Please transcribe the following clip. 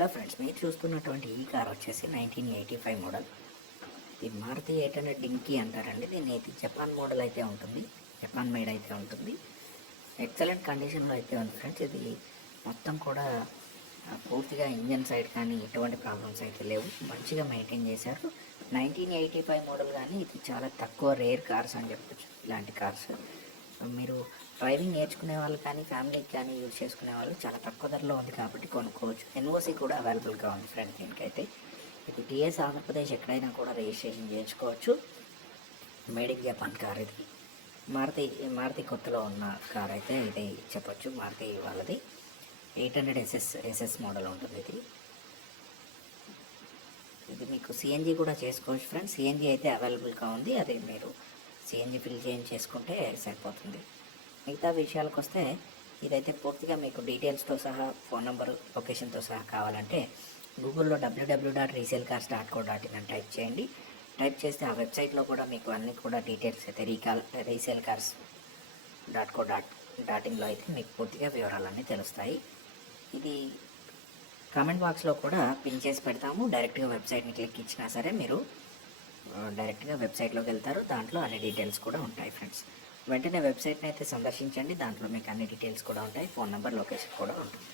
Hello friends, మీరు చూస్తున్నటువంటి ఈ కార్ వచ్చేసి 1985 మోడల్. ఇది మారుతి 800 డింకీ అంటారండి. దీన్ని ఇది జపాన్ మోడల్ అయితే ఉంటుంది, జపాన్ మేడ్ అయితే ఉంటుంది. ఎక్సలెంట్ కండిషన్లో అయితే ఉంది ఫ్రెండ్స్. ఇది మొత్తం కూడా పూర్తిగా ఇంజన్ సైడ్ కానీ ఎటువంటి ప్రాబ్లమ్స్ అయితే లేవు, మంచిగా మెయింటైన్ చేశారు. 1985 మోడల్ కానీ ఇది చాలా తక్కువ రేర్ కార్స్ అని చెప్పొచ్చు. ఇలాంటి కార్స్ మీరు డ్రైవింగ్ నేర్చుకునే వాళ్ళు కానీ ఫ్యామిలీకి కానీ యూజ్ చేసుకునే వాళ్ళు చాలా తక్కువ ధరలో ఉంది కాబట్టి కొనుక్కోవచ్చు. ఎన్ఓసి కూడా అవైలబుల్గా ఉంది ఫ్రెండ్స్. దీనికైతే ఇది టీఎస్ ఆంధ్రప్రదేశ్ ఎక్కడైనా కూడా రిజిస్ట్రేషన్ చేయించుకోవచ్చు. మేడ్ ఇన్ జపాన్ కార్ ఇది. మారుతి కొత్తలో ఉన్న కార్ అయితే ఇది చెప్పొచ్చు. మారుతి వాళ్ళది 800 ఎస్ఎస్ మోడల్ ఉంటుంది. ఇది మీకు సిఎన్జి కూడా చేసుకోవచ్చు ఫ్రెండ్స్. సిఎన్జి అయితే అవైలబుల్గా ఉంది. అదే మీరు సిఎన్జి ఫిల్ చేసుకుంటే సరిపోతుంది. మిగతా విషయాలకు వస్తే ఇదైతే పూర్తిగా మీకు డీటెయిల్స్తో సహా ఫోన్ నెంబర్ లొకేషన్తో సహా కావాలంటే గూగుల్లో www.reselcars.co.in అని టైప్ చేయండి. టైప్ చేస్తే ఆ వెబ్సైట్లో కూడా మీకు అన్ని కూడా డీటెయిల్స్ అయితే reselcars.co.inలో అయితే మీకు పూర్తిగా వివరాలన్నీ తెలుస్తాయి. ఇది కామెంట్ బాక్స్లో కూడా పిన్ చేసి పెడతాము. డైరెక్ట్గా వెబ్సైట్ని క్లిక్ ఇచ్చినా సరే మీరు డైరెక్ట్గా వెబ్సైట్లోకి వెళ్తారు. దాంట్లో అన్ని డీటెయిల్స్ కూడా ఉంటాయి ఫ్రెండ్స్. వెంటనే వెబ్సైట్ని అయితే సందర్శించండి. దాంట్లో మీకు అన్ని డీటెయిల్స్ కూడా ఉంటాయి, ఫోన్ నెంబర్, లొకేషన్ కూడా ఉంటుంది.